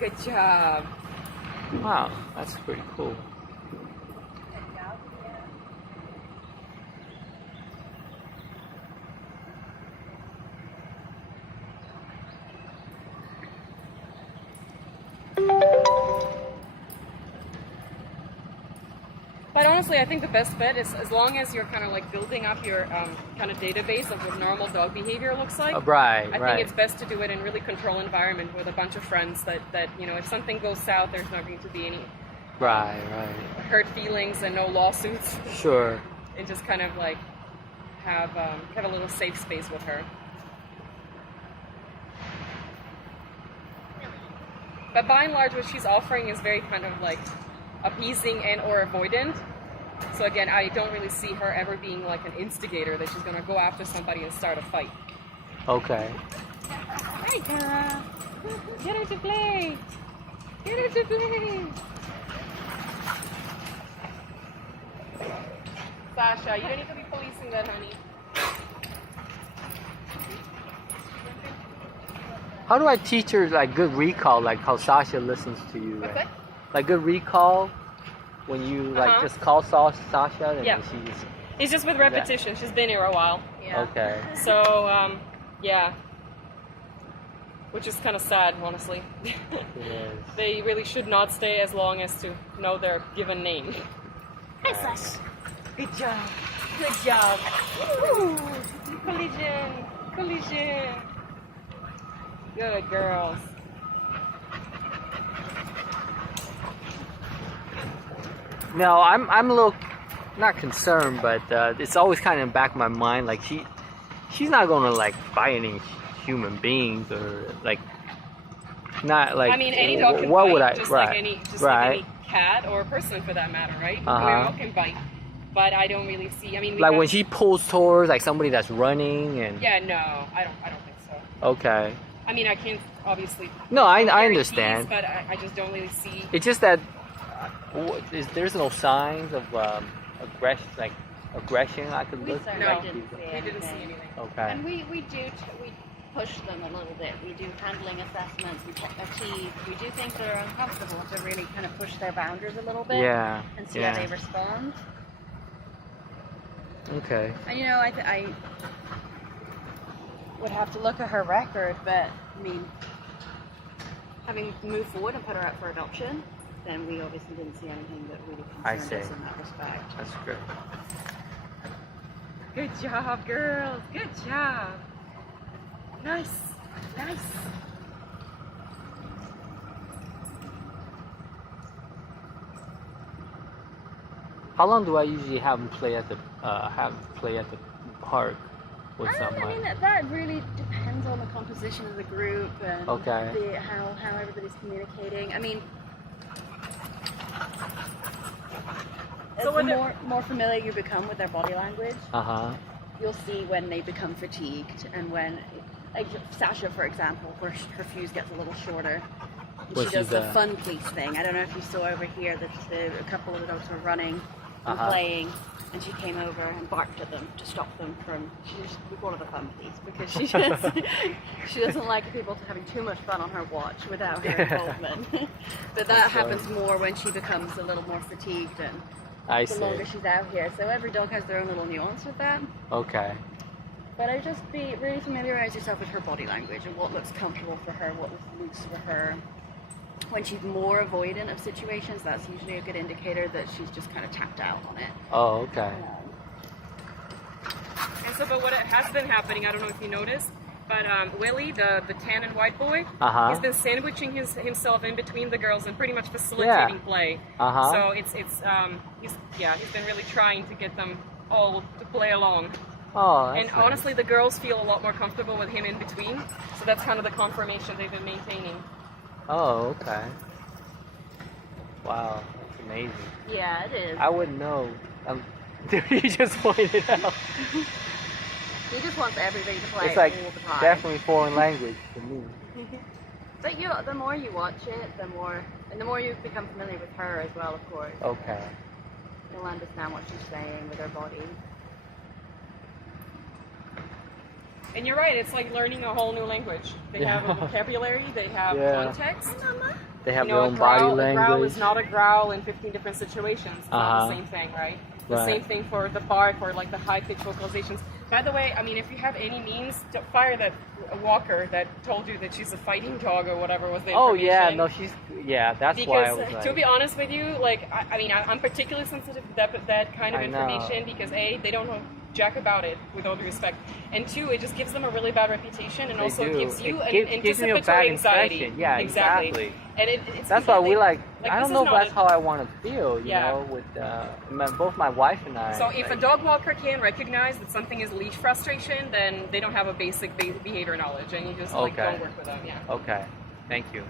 Good job. Wow, that's pretty cool. But honestly, I think the best bet is as long as you're kind of like building up your kind of database of what normal dog behavior looks like. Right, I think it's best to do it in a really controlled environment with a bunch of friends that you know, if something goes south, there's not going to be any Right. hurt feelings and no lawsuits. Sure. And just kind of like have a little safe space with her. But by and large, what she's offering is very kind of like appeasing and or avoidant. So again, I don't really see her ever being like an instigator that she's gonna go after somebody and start a fight. Okay. Hi, girl. Get her to play. Get her to play. Sasha, you don't need to be policing that, honey. How do I teach her like good recall, like how Sasha listens to you? What's that? Like good recall when you like just call Sasha and Yeah. she just... It's just with repetition. She's been here a while. Yeah. Okay. So, yeah. Which is kind of sad, honestly. It is. They really should not stay as long as to know their given name. Hi, Sash. Good job. Good job. Woo. Collision. Collision. Good girls. No, I'm a little not concerned, but it's always kind of in the back of my mind. Like she's not gonna like bite any human beings or like not like. I mean, any dog can what bite, would I? just Right. like any, just right. like any cat or person for that matter, right? Uh-huh. We all can bite, but I don't really see. I mean, we Like have, when she pulls towards like somebody that's running and. Yeah, no, I don't think so. Okay. I mean, I can't obviously. No, I guarantees, understand. but I just don't really see. It's just that there's no signs of aggression I could We look. certainly No. didn't see We anything. didn't see anything. Okay. And we push them a little bit. We do handling assessments, we check their teeth. We do things that are uncomfortable to really kind of push their boundaries a little bit Yeah. and see yeah. how they respond. Okay. And you know, I would have to look at her record, but I mean, having moved forward and put her up for adoption, then we obviously didn't see anything that really I concerned us see. in that respect. That's good. Good job, girls. Good job. Nice. Nice. How long do I usually have them play at the park with I someone? mean, that really depends on the composition of the group and Okay. how everybody's communicating. I mean, So the when more familiar you become with their body language, Uh-huh. you'll see when they become fatigued and when, like Sasha, for example, where her fuse gets a little shorter. And Well, she does she's, the fun police thing. I don't know if you saw over here that a couple of the dogs were running and playing, and she came over and barked at them to stop them from. We call her the fun police because she doesn't like people having too much fun on her watch without her involvement. But that happens more when she becomes a little more fatigued and I the see. longer she's out here. So every dog has their own little nuance with that. Okay. But I just really familiarize yourself with her body language and what looks comfortable for her, what looks loose for her. When she's more avoidant of situations, that's usually a good indicator that she's just kind of tapped out on it. Oh, okay. And so, but what has been happening, I don't know if you noticed, but Willie, the tan and white boy, Uh-huh. he's been sandwiching himself in between the girls and pretty much facilitating play. Uh-huh. So he's been really trying to get them all to play along. Oh, that's And nice. honestly, the girls feel a lot more comfortable with him in between. So that's kind of the confirmation they've been maintaining. Oh, okay. Wow, that's amazing. Yeah, it is. I wouldn't know. You just pointed out. He just wants everybody to play It's like all the time. definitely foreign language to me. But the more you watch it, the more you become familiar with her as well, of course. Okay. You'll understand what she's saying with her body. And you're right, it's like learning a whole new language. They have a vocabulary, they have Yeah. context. Hi, Mama. They have you their know, own body a growl language. is not a growl in 15 different situations. It's not the same thing, right? The Right. same thing for the bark or like the high-pitched vocalizations. By the way, I mean, if you have any means, to fire that walker that told you that she's a fighting dog or whatever was the Oh information. yeah, no, that's why I was Because like, to be honest with you, like I mean, I'm particularly sensitive to that kind of I know. information because A, they don't know jack about it, with all due respect, and two, it just gives them a really bad reputation, and They also do. it gives you It an gives me a bad anticipatory anxiety. impression. Yeah, exactly. And it's that's why we completely- I this don't is know if not that's a- how I want to feel, you Yeah. know, with both my wife and I. So if a like, dog walker can recognize that something is leash frustration, then they don't have a basic behavior knowledge, and you just like Okay. don't work with them. Yeah. Okay, thank you.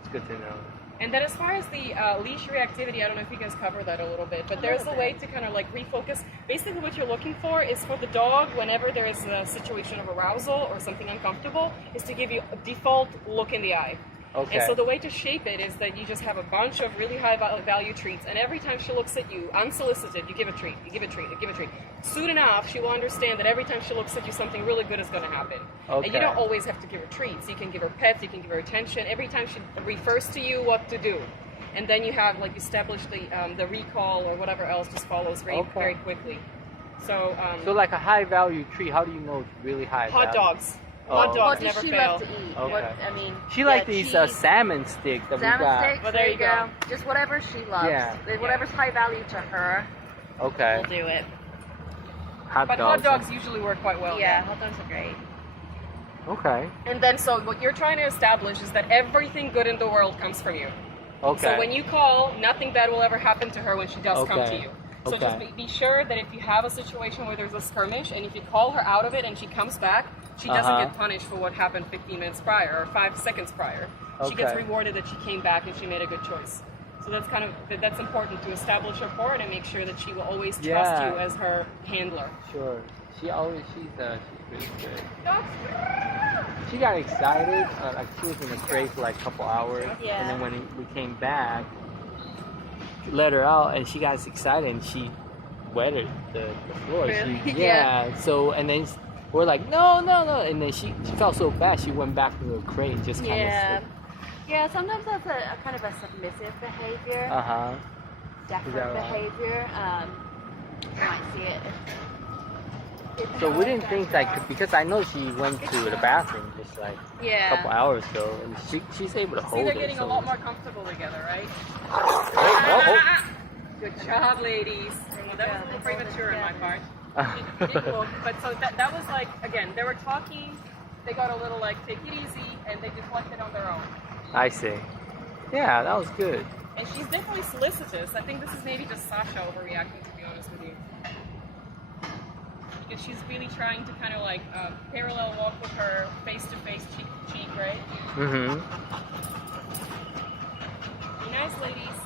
It's good to know. And then as far as the leash reactivity, I don't know if you guys cover that a little bit, but there's a way to kind of like refocus. Basically what you're looking for is for the dog, whenever there is a situation of arousal or something uncomfortable, is to give you a default look in the eye. Okay. And so the way to shape it is that you just have a bunch of really high value treats, and every time she looks at you, unsolicited, you give a treat, you give a treat, you give a treat. Soon enough, she will understand that every time she looks at you, something really good is going to happen. Okay. And you don't always have to give her treats. You can give her pets, you can give her attention. Every time she refers to you, what to do. And then you have like established the recall or whatever else just follows very quickly. So So like a high value treat, how do you know it's really high hot value? dogs. Oh. Hot What dogs does never she fail. love to eat? Okay. What, I mean, She like these cheese, salmon sticks that we salmon got. sticks. Well, there you go. Just whatever she loves. Yeah. Whatever's high value to her, Okay. we'll do it. Hot But dogs. hot dogs usually work quite well. Yeah, hot dogs are great. Okay. And then so what you're trying to establish is that everything good in the world comes from you. Okay. So when you call, nothing bad will ever happen to her when she does come to Okay. you. So Okay. just be sure that if you have a situation where there's a skirmish and if you call her out of it and she comes back, she doesn't get punished for what happened 15 minutes prior or 5 seconds prior. She gets Okay. rewarded that she came back and she made a good choice. So that's kind of that's important to establish rapport and make sure that she will always trust Yeah. you as her handler. Sure. She's really good. Dogs. She got excited. Like she was in the crate for like a couple hours. Yeah. And then when we came back, let her out, and she got excited, and she wetted the floor. Really? She, Yeah. So and then we're like, no, and then she felt so bad. She went back to the crate, and just kind Yeah. of. Yeah, sometimes that's a kind of a submissive behavior, deferent that right? behavior. You might see it. So we didn't think like because I know she went to the bathroom just like a couple hours ago, and she's able to See, hold they're it. getting so. a lot more comfortable together, right? Oh. Good job, ladies. Well, that was a little premature on my part. It did look, but so that was like, again, they were talking, they got a little like, take it easy, and they deflected on their own. I see. Yeah, that was good. And she's definitely solicitous. I think this is maybe just Sasha overreacting, to be honest with you. Because she's really trying to kind of like parallel walk with her face to face, cheek to cheek, right? Mm-hmm. Be nice, ladies.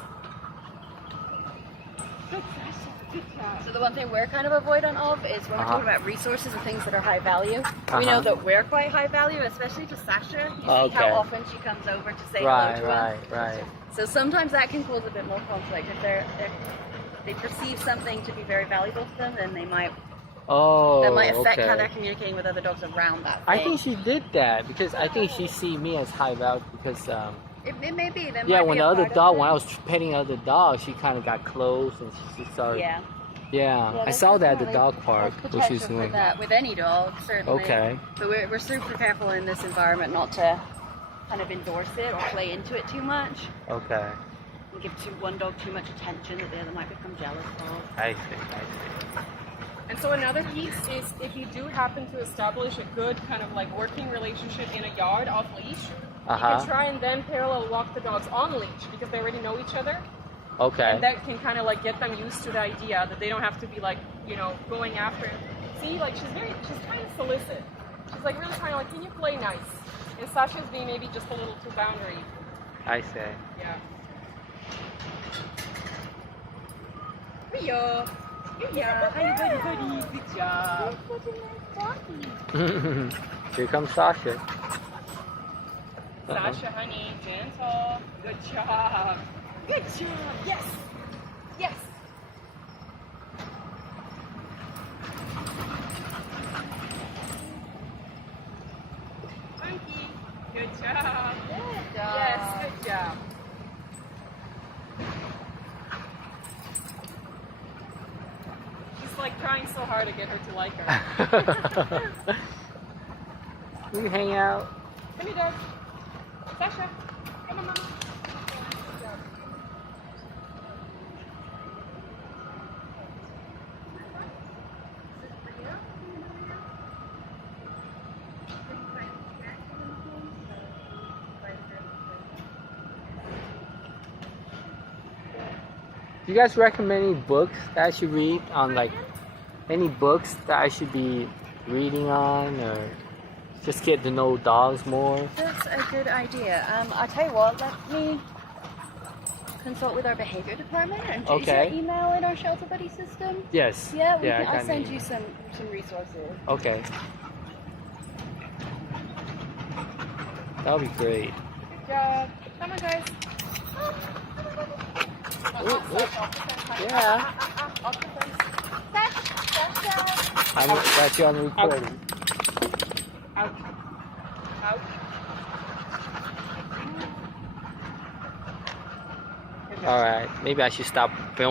Good, Sasha. Good job. So the one thing we're kind of avoidant of is when we're talking about resources and things that are high value. We know that we're quite high value, especially to Sasha. You see how often she comes over to say hello to us. Right. So sometimes that can cause a bit more conflict. If they perceive something to be very valuable to them, then they might that might affect how they're communicating with other dogs around that thing. I think she did that because I think she see me as high value because it may be. There yeah, might when be the a other part of dog, it. when I was petting the other dog, she kind of got close and she started. Yeah, I there's saw that at the definitely dog park, there's which is potential for doing. that with any dog, certainly. Okay. But we're super careful in this environment not to kind of endorse it or play into it too much. Okay. And give one dog too much attention that the other might become jealous of. I see. And so another piece is if you do happen to establish a good kind of like working relationship in a yard off leash, you can try and then parallel walk the dogs on leash because they already know each other. Okay. And that can kind of like get them used to the idea that they don't have to be like, you know, going after it. See, like she's trying to solicit. She's like really trying to like, can you play nice? And Sasha's being maybe just a little too boundary. I see. Yeah. Rio. Yeah, hi buddy, good job. Here comes Sasha. Sasha, honey, gentle. Good job. Good job. Yes. Yes. Funky. Good job. job. Good job. Yes, good job. He's like trying so hard to get her to like her. We hang out. Come here, dog. Sasha. Come on, mama. Do you guys recommend any books that I should read on, like, any books that I should be reading on, or just get to know dogs more? That's a good idea. I'll tell you what, let me consult with our behavior department and is your Okay. email in our shelter buddy system? Yes. Yeah, I I'll got send an you some resources. Okay. That'll be great. Good job. Come on, guys. Yeah. I got you on the recording. Ouch. Ouch. Alright, maybe I should stop filming.